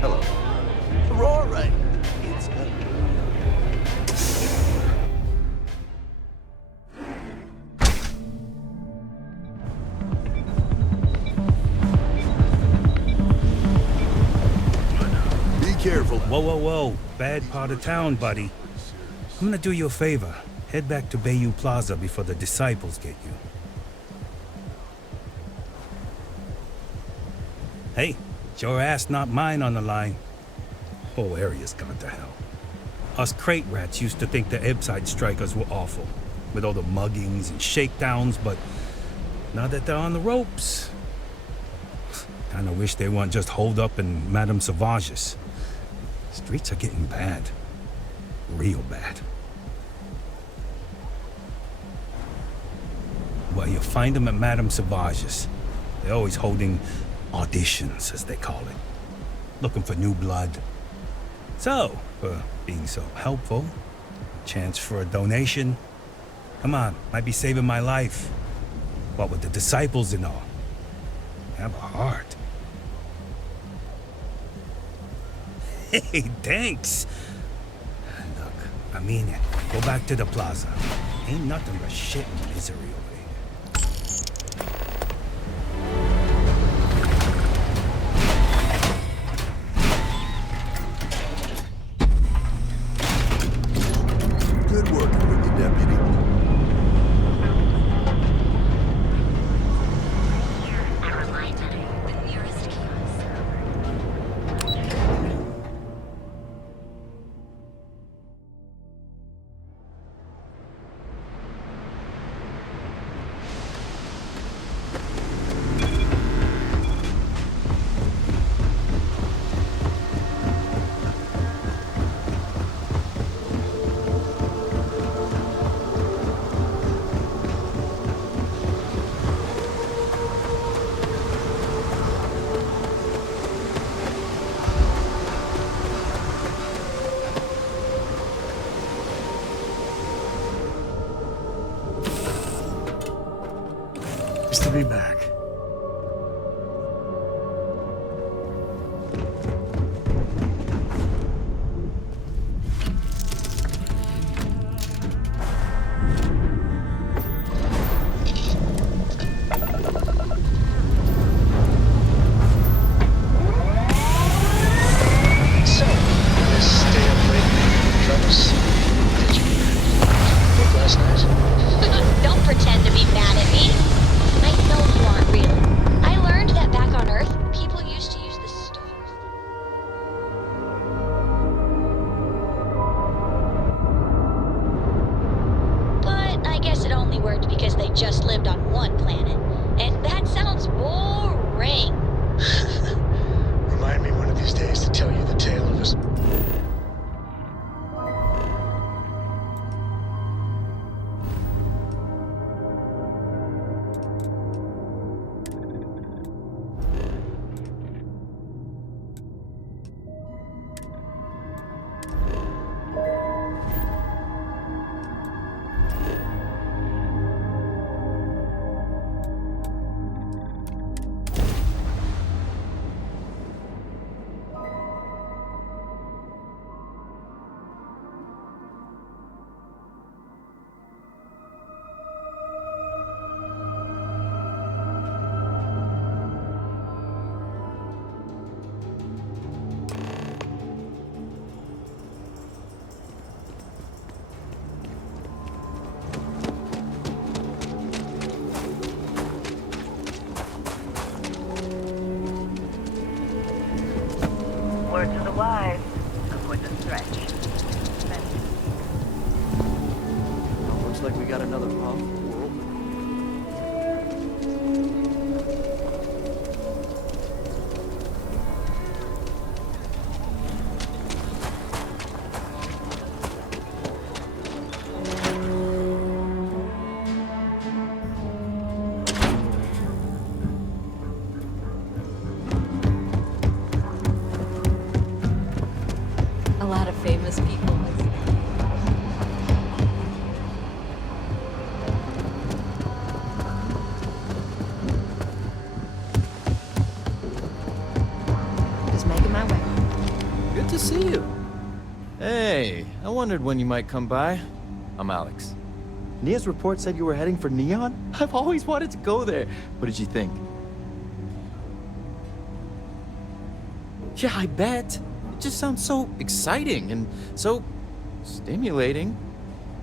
Hello. Aurora! It's Careful. Whoa, whoa, whoa. Bad part of town, buddy. I'm gonna do you a favor. Head back to Bayou Plaza before the disciples get you. Hey, it's your ass, not mine on the line. Whole area's gone to hell. Us crate rats used to think the Ebside strikers were awful, with all the muggings and shakedowns, but now that they're on the ropes, kinda wish they weren't just holed up in Madame Sauvage's. Streets are getting bad. Real bad. Well, you find them at Madame Sauvage's. They're always holding auditions, as they call it. Looking for new blood. So, for being so helpful, chance for a donation. Come on, might be saving my life. What with the disciples and all. Have a heart. Hey, thanks. Look, I mean it. Go back to the plaza. Ain't nothing but shit and misery over here. Good working with you, Deputy. Nice to be back. So, this stay up late troubles. Did you book last night? Don't pretend to be mad at me. I know you aren't really. I learned that back on Earth, people used to use the stars. But I guess it only worked because they just lived on one planet. And that sounds boring. Remind me one of these days to tell you the tale of us. Word to the wise. Avoid the stretch. Well, looks like we got another problem. We're open. A lot of famous people. Just making my way. Good to see you. Hey, I wondered when you might come by. I'm Alex. Nia's report said you were heading for Neon? I've always wanted to go there. What did you think? Yeah, I bet. It just sounds so exciting and so stimulating.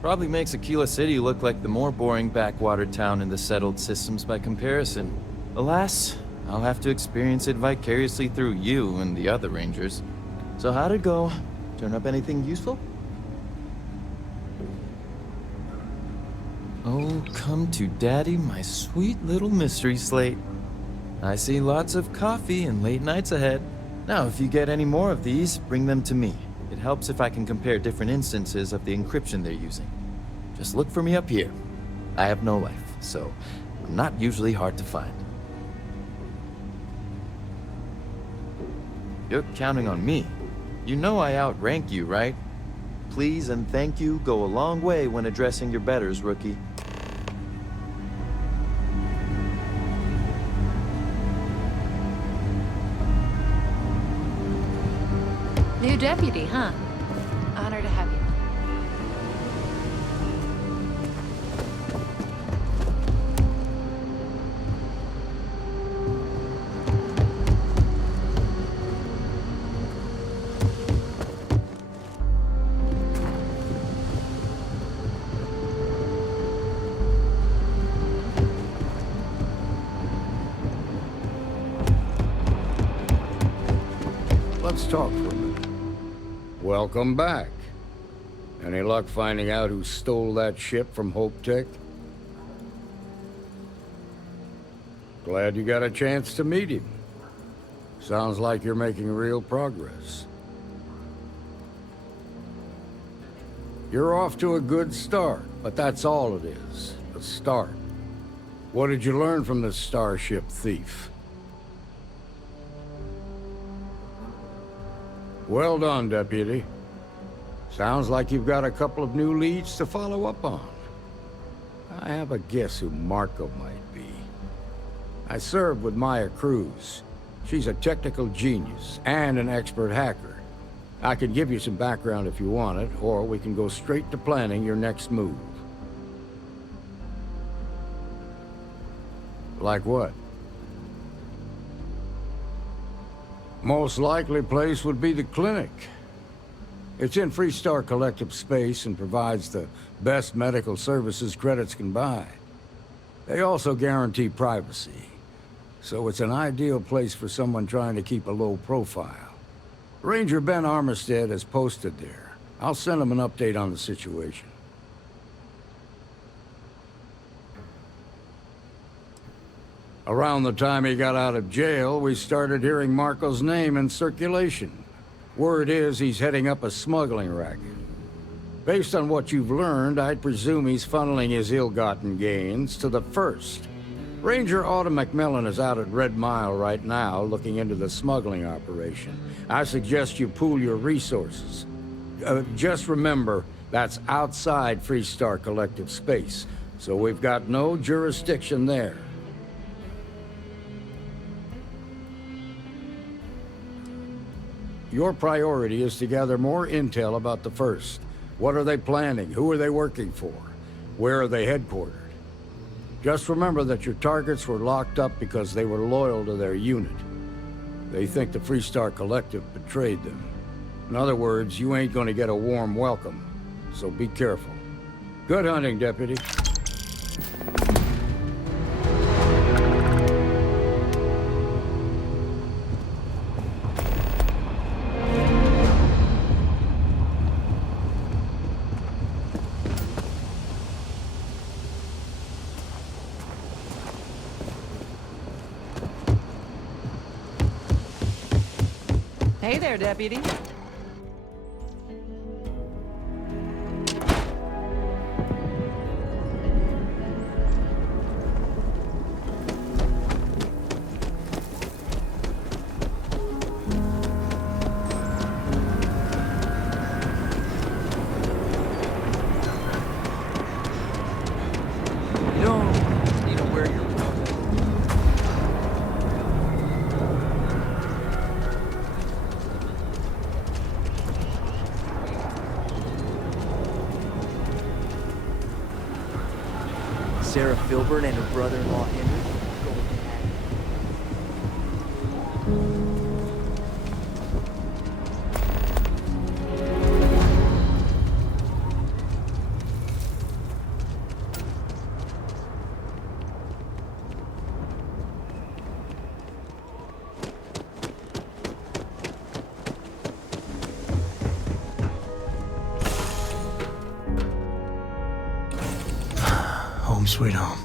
Probably makes Aquila City look like the more boring backwater town in the settled systems by comparison. Alas, I'll have to experience it vicariously through you and the other rangers. So how'd it go? Turn up anything useful? Oh, come to daddy, my sweet little mystery slate. I see lots of coffee and late nights ahead. Now, if you get any more of these, bring them to me. It helps if I can compare different instances of the encryption they're using. Just look for me up here. I have no life, so I'm not usually hard to find. You're counting on me. You know I outrank you, right? Please and thank you go a long way when addressing your betters, rookie. New deputy, huh? Honor to have you. Let's talk for a minute. Welcome back. Any luck finding out who stole that ship from Hope Tech? Glad you got a chance to meet him. Sounds like you're making real progress. You're off to a good start, but that's all it is. A start. What did you learn from the Starship thief? Well done, Deputy. Sounds like you've got a couple of new leads to follow up on. I have a guess who Marco might be. I served with Maya Cruz. She's a technical genius and an expert hacker. I can give you some background if you want it, or we can go straight to planning your next move. Like what? Most likely place would be the clinic. It's in Freestar Collective space and provides the best medical services credits can buy. They also guarantee privacy, so it's an ideal place for someone trying to keep a low profile. Ranger Ben Armistead is posted there. I'll send him an update on the situation. Around the time he got out of jail, we started hearing Marco's name in circulation. Word is he's heading up a smuggling racket. Based on what you've learned, I'd presume he's funneling his ill-gotten gains to the First. Ranger Autumn McMillan is out at Red Mile right now, looking into the smuggling operation. I suggest you pool your resources. Just remember, that's outside Freestar Collective space, so we've got no jurisdiction there. Your priority is to gather more intel about the First. What are they planning? Who are they working for? Where are they headquartered? Just remember that your targets were locked up because they were loyal to their unit. They think the Freestar Collective betrayed them. In other words, you ain't gonna get a warm welcome, so be careful. Good hunting, Deputy. Hey there, deputy. You don't need to wear your Sarah Filburn and her brother-in-law Henry going to Home sweet home.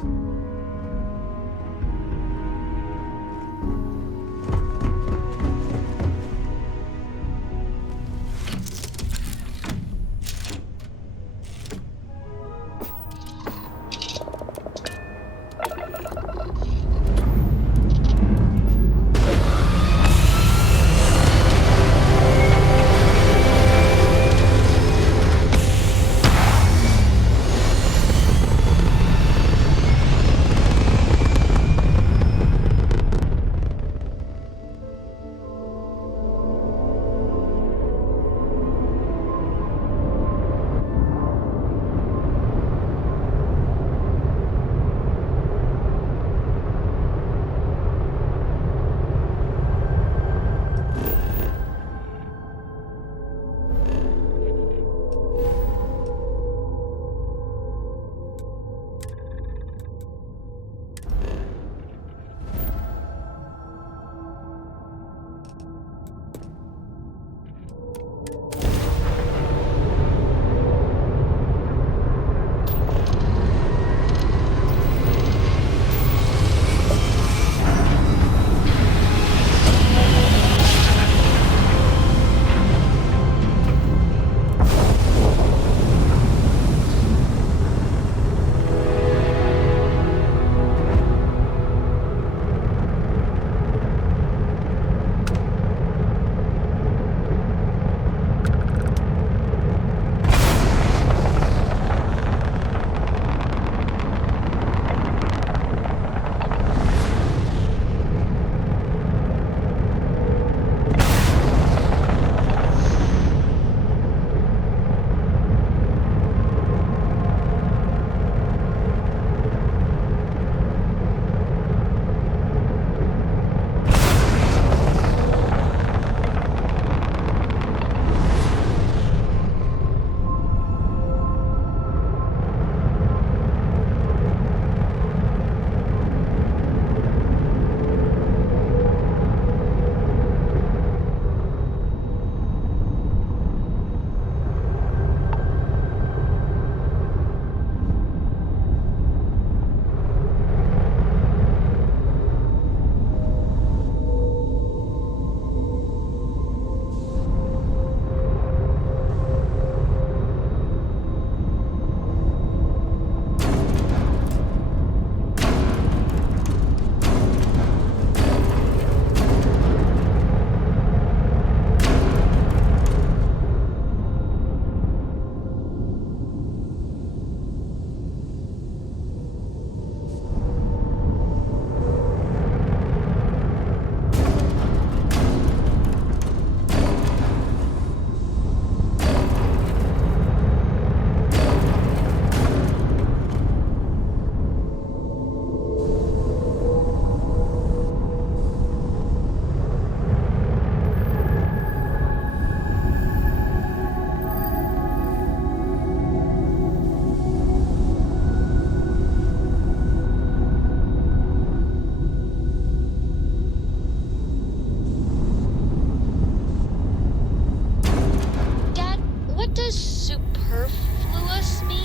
What does superfluous mean?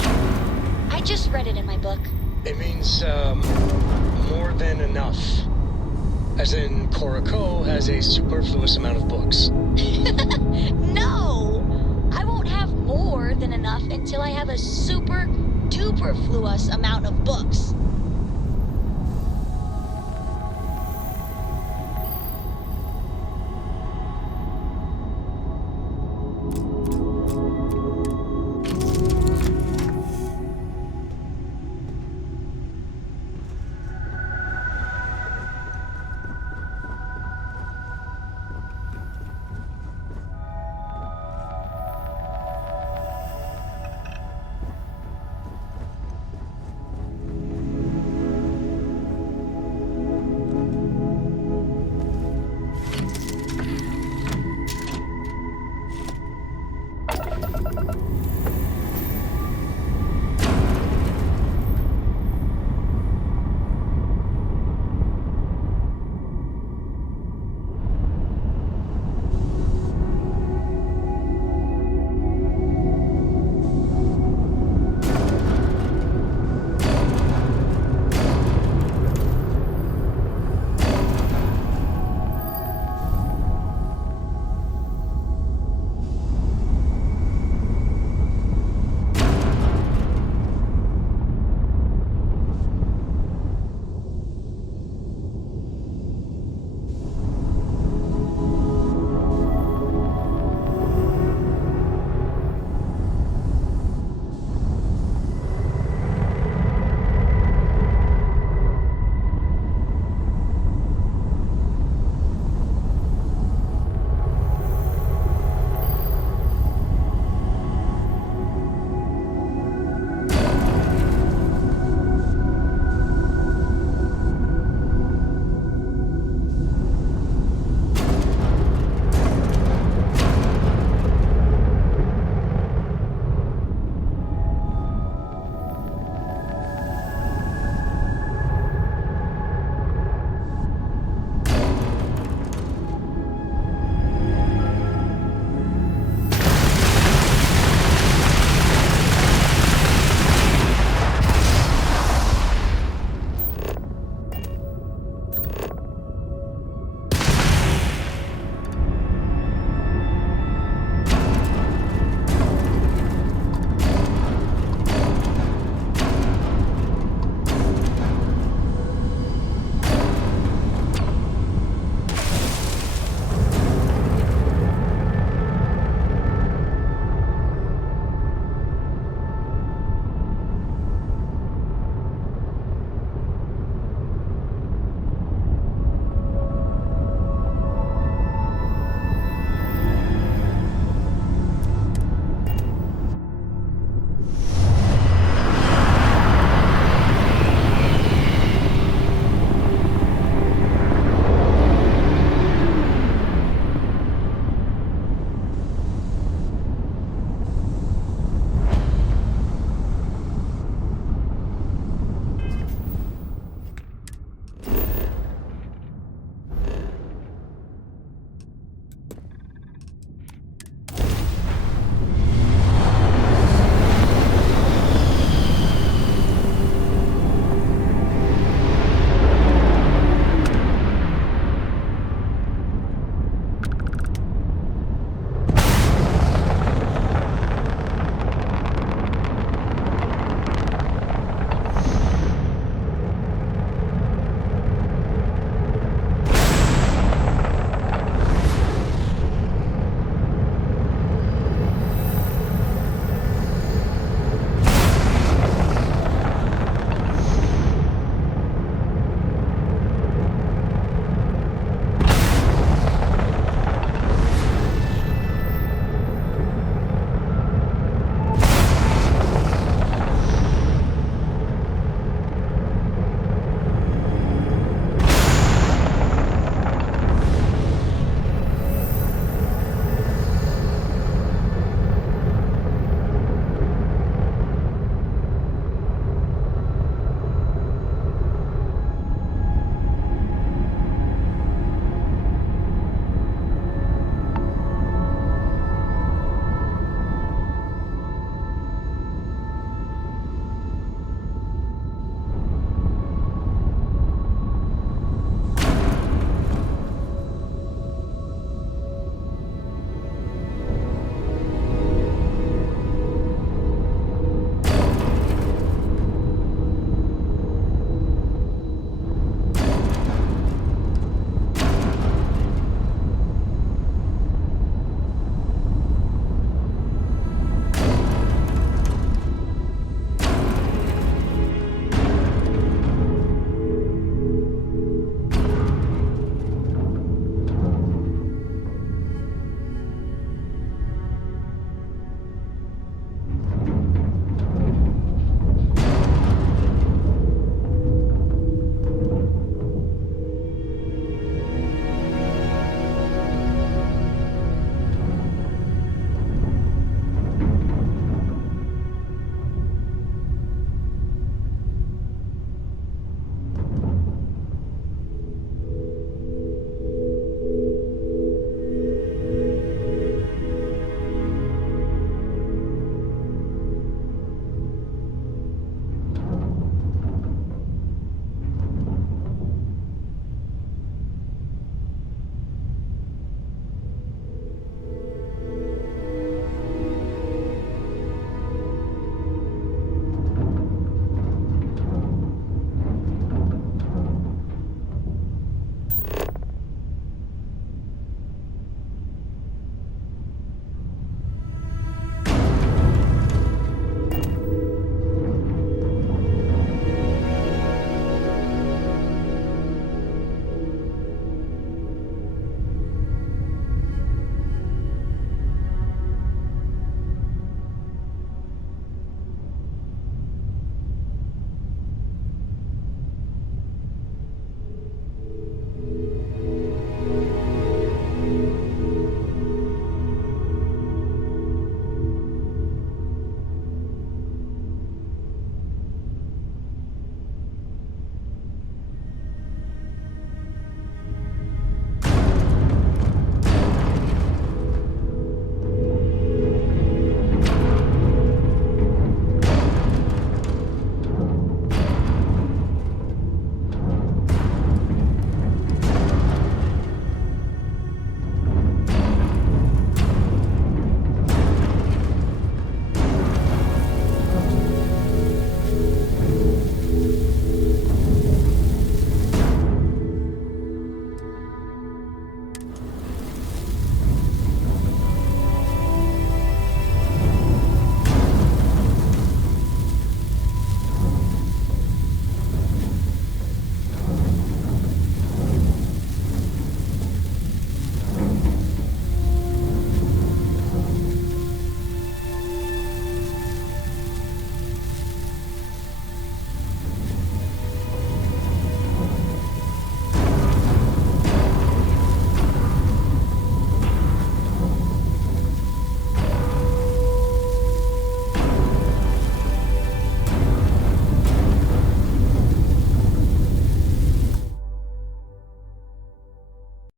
I just read it in my book. It means, more than enough. As in, Korako has a superfluous amount of books. No! I won't have more than enough until I have a super-duperfluous amount of books.